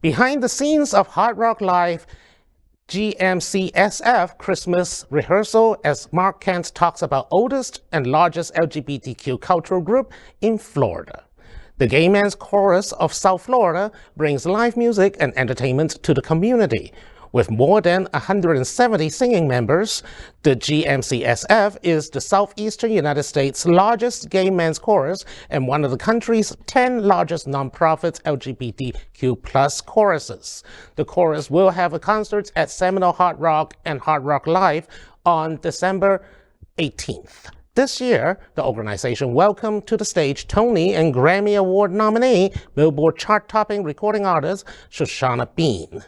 Behind the scenes of Hard Rock Live GMCSF Christmas Rehearsal, as Mark Kent talks about oldest and largest LGBTQ cultural group in Florida. The Gay Men's Chorus of South Florida brings live music and entertainment to the community. With more than 170 singing members, the GMCSF is the southeastern United States' largest gay men's chorus and one of the country's 10 largest nonprofit LGBTQ+ choruses. The chorus will have a concert at Seminole Hard Rock and Hard Rock Live on December 18th. This year, the organization welcomed to the stage Tony and Grammy Award nominee, Billboard chart-topping recording artist Shoshana Bean.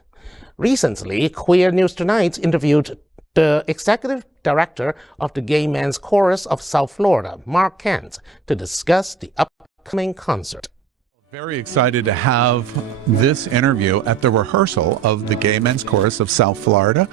Recently, Queer News Tonight interviewed the executive director of the Gay Men's Chorus of South Florida, Mark Kent, to discuss the upcoming concert. Very excited to have this interview at the rehearsal of the Gay Men's Chorus of South Florida.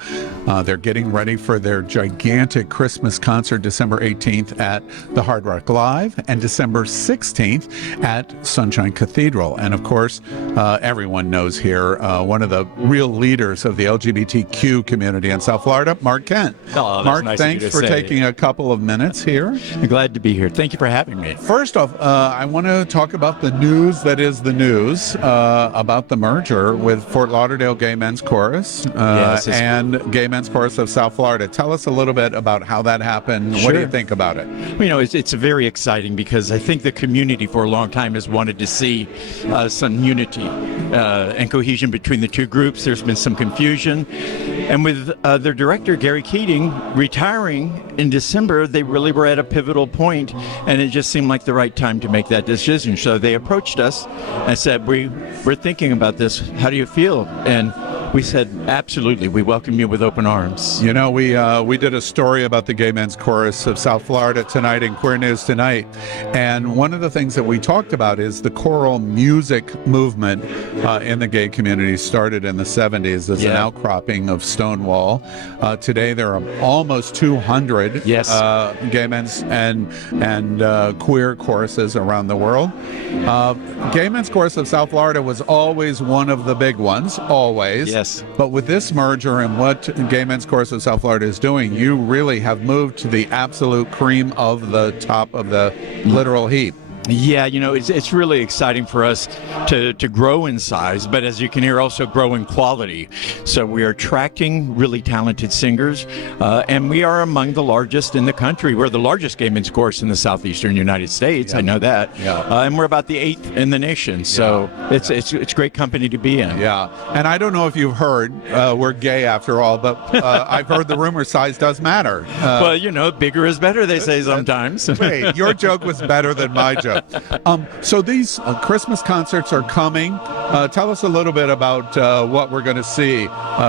They're getting ready for their gigantic Christmas concert December 18th at the Hard Rock Live and December 16th at Sunshine Cathedral. And of course, everyone knows here, one of the real leaders of the LGBTQ community in South Florida, Mark Kent. Oh, Mark, nice thanks for taking a couple of minutes here. I'm glad to be here. Thank you for having me. First off, I want to talk about the news that is the news about the merger with Fort Lauderdale Gay Men's Chorus and Gay Men's Chorus of South Florida. Tell us a little bit about how that happened. Sure. What do you think about it? You know, it's very exciting because I think the community for a long time has wanted to see some unity and cohesion between the two groups. There's been some confusion. And with their director, Gary Keating, retiring in December, they really were at a pivotal point, and it just seemed like the right time to make that decision. So they approached us and said, we're thinking about this. How do you feel? And we said, absolutely. We welcome you with open arms. You know, we did a story about the Gay Men's Chorus of South Florida tonight in Queer News Tonight. And one of the things that we talked about is the choral music movement in the gay community started in the 70s as an outcropping of Stonewall. Today, there are almost 200 gay men's and queer choruses around the world. Gay Men's Chorus of South Florida was always one of the big ones, always. Yes. But with this merger and what Gay Men's Chorus of South Florida is doing, you really have moved to the absolute cream of the top of the literal heap. Yeah, you know, it's really exciting for us to grow in size, but as you can hear, also grow in quality. So we are attracting really talented singers, and we are among the largest in the country. We're the largest gay men's chorus in the southeastern United States. I know that. And we're about the 8th in the nation. So it's great company to be in. Yeah, and I don't know if you've heard, we're gay after all, but I've heard the rumor size does matter. Well, you know, bigger is better, they say sometimes. Wait, your joke was better than my joke. So these Christmas concerts are coming. Tell us a little bit about what we're going to see.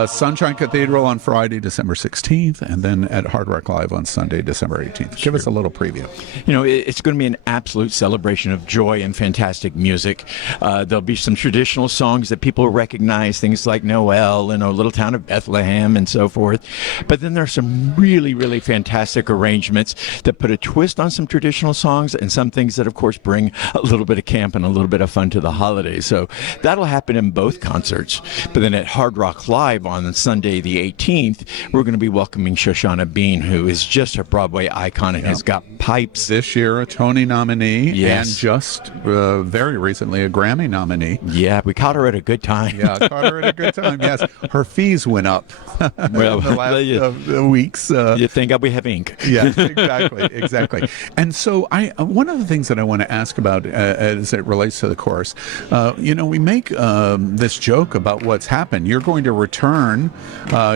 Sunshine Cathedral on Friday, December 16th, and then at Hard Rock Live on Sunday, December 18th. Give us a little preview. You know, it's going to be an absolute celebration of joy and fantastic music. There'll be some traditional songs that people recognize, things like Noel and Little Town of Bethlehem and so forth. But then there's some really, really fantastic arrangements that put a twist on some traditional songs and some things that, of course, bring a little bit of camp and a little bit of fun to the holidays. So that'll happen in both concerts. But then at Hard Rock Live on Sunday the 18th, we're going to be welcoming Shoshana Bean, who is just a Broadway icon and has got pipes. This year, a Tony nominee, and just very recently a Grammy nominee. Yeah, we caught her at a good time. Yeah, caught her at a good time, yes. Her fees went up well, in the last weeks. You think we have ink. Yeah, exactly. And so one of the things that I want to ask about as it relates to the chorus, you know, we make this joke about what's happened. You're going to return,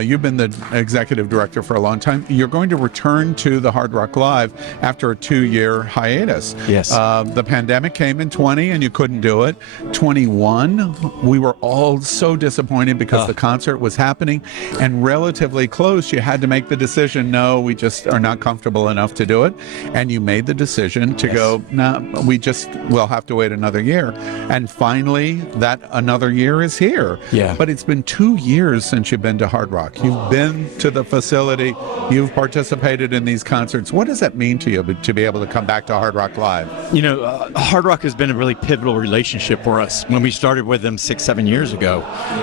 you've been the executive director for a long time, you're going to return to the Hard Rock Live after a 2-year hiatus. Yes. The pandemic came in 20 and you couldn't do it. 21, we were all so disappointed because the concert was happening and relatively close. You had to make the decision, no, we just are not comfortable enough to do it. And you made the decision to go, nah, we just will have to wait another year. And finally, that another year is here. Yeah. But it's been 2 years since you've been to Hard Rock. You've been to the facility. You've participated in these concerts. What does that mean to you to be able to come back to Hard Rock Live? You know, Hard Rock has been a really pivotal relationship for us when we started with them 6-7 years ago.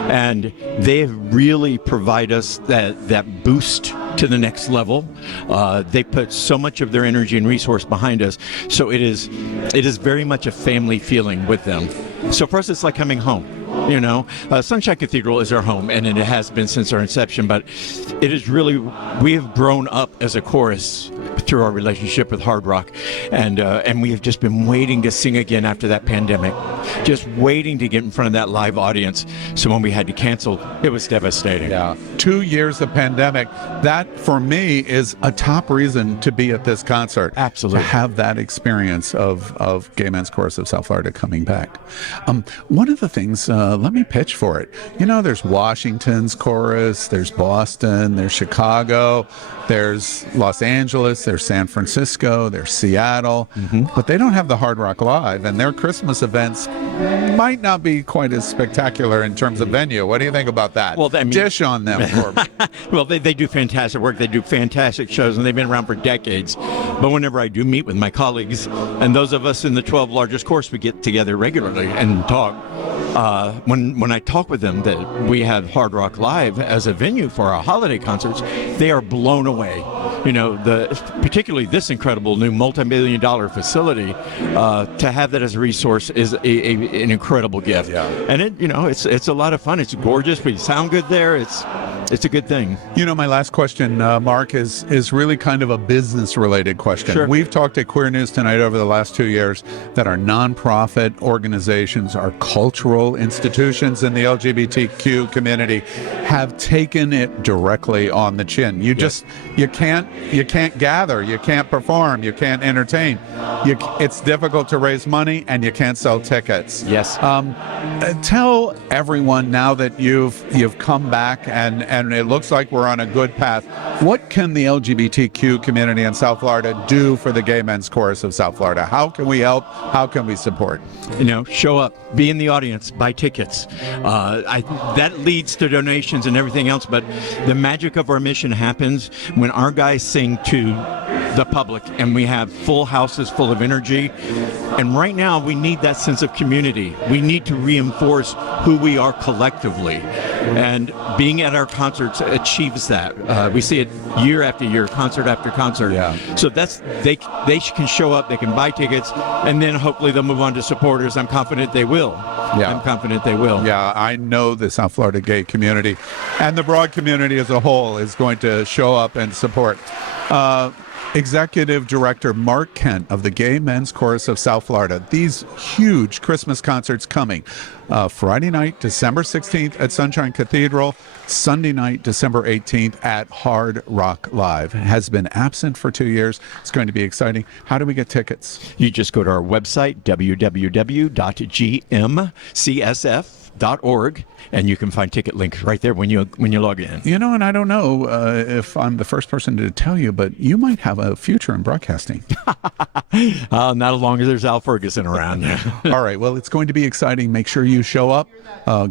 And they have really provided us that boost to the next level. They put so much of their energy and resource behind us. So it is very much a family feeling with them. So for us, it's like coming home. You know, Sunshine Cathedral is our home, and it has been since our inception. But it is really, we have grown up as a chorus through our relationship with Hard Rock, and we have just been waiting to sing again after that pandemic, just waiting to get in front of that live audience. So when we had to cancel, it was devastating. Yeah, 2 years of pandemic. That for me is a top reason to be at this concert. Absolutely, to have that experience of Gay Men's Chorus of South Florida coming back. One of the things. Let me pitch for it. You know, there's Washington's chorus, there's Boston, there's Chicago, there's Los Angeles, there's San Francisco, there's Seattle, but they don't have the Hard Rock Live, and their Christmas events might not be quite as spectacular in terms of venue. What do you think about that? Well, I mean, dish on them for me. Well, they do fantastic work. They do fantastic shows, and they've been around for decades. But whenever I do meet with my colleagues, and those of us in the 12 largest chorus, we get together regularly and talk. When I talk with them that we have Hard Rock Live as a venue for our holiday concerts, they are blown away. You know, particularly this incredible new multi-million-dollar facility, to have that as a resource is an incredible gift. Yeah. And it's a lot of fun. It's gorgeous. We sound good there. It's a good thing. You know, my last question, Mark, is really kind of a business-related question. Sure. We've talked at Queer News Tonight over the last 2 years that our nonprofit organizations, our cultural institutions in the LGBTQ community have taken it directly on the chin. You can't gather, you can't perform, you can't entertain. It's difficult to raise money, and you can't sell tickets. Yes. Tell everyone now that you've come back and it looks like we're on a good path. What can the LGBTQ community in South Florida do for the Gay Men's Chorus of South Florida? How can we help? How can we support? You know, show up, be in the audience, buy tickets. That leads to donations and everything else, but the magic of our mission happens when our guys sing to the public and we have full houses full of energy. And right now we need that sense of community. We need to reinforce who we are collectively. And being at our concerts achieves that. We see it year after year, concert after concert. Yeah. So they can show up, they can buy tickets, and then hopefully they'll move on to supporters. I'm confident they will. Yeah. I'm confident they will. Yeah, I know the South Florida gay community and the broad community as a whole is going to show up and support. Executive Director Mark Kent of the Gay Men's Chorus of South Florida. These huge Christmas concerts coming. Friday night, December 16th at Sunshine Cathedral. Sunday night, December 18th at Hard Rock Live. Has been absent for 2 years. It's going to be exciting. How do we get tickets? You just go to our website, www.gmcsf.org, and you can find ticket links right there when you log in. You know, and I don't know if I'm the first person to tell you, but you might have a future in broadcasting. Not as long as there's Al Ferguson around. All right, well, it's going to be exciting. Make sure you show up.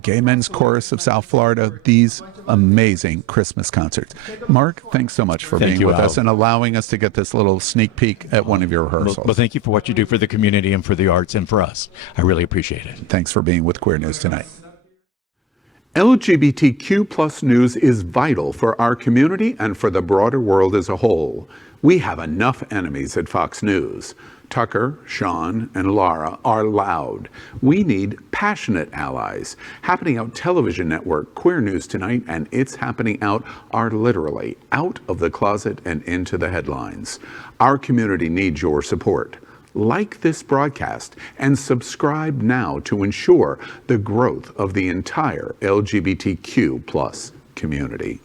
Gay Men's Chorus of South Florida, these amazing Christmas concerts. Mark, thanks so much for being with us and allowing us to get this little sneak peek at one of your rehearsals. Well, thank you for what you do for the community and for the arts and for us. I really appreciate it. Thanks for being with Queer News Tonight. LGBTQ plus news is vital for our community and for the broader world as a whole. We have enough enemies at Fox News. Tucker, Sean, and Laura are loud. We need passionate allies. Happening Out Television Network, Queer News Tonight, and It's Happening Out are literally out of the closet and into the headlines. Our community needs your support. Like this broadcast and subscribe now to ensure the growth of the entire LGBTQ plus community.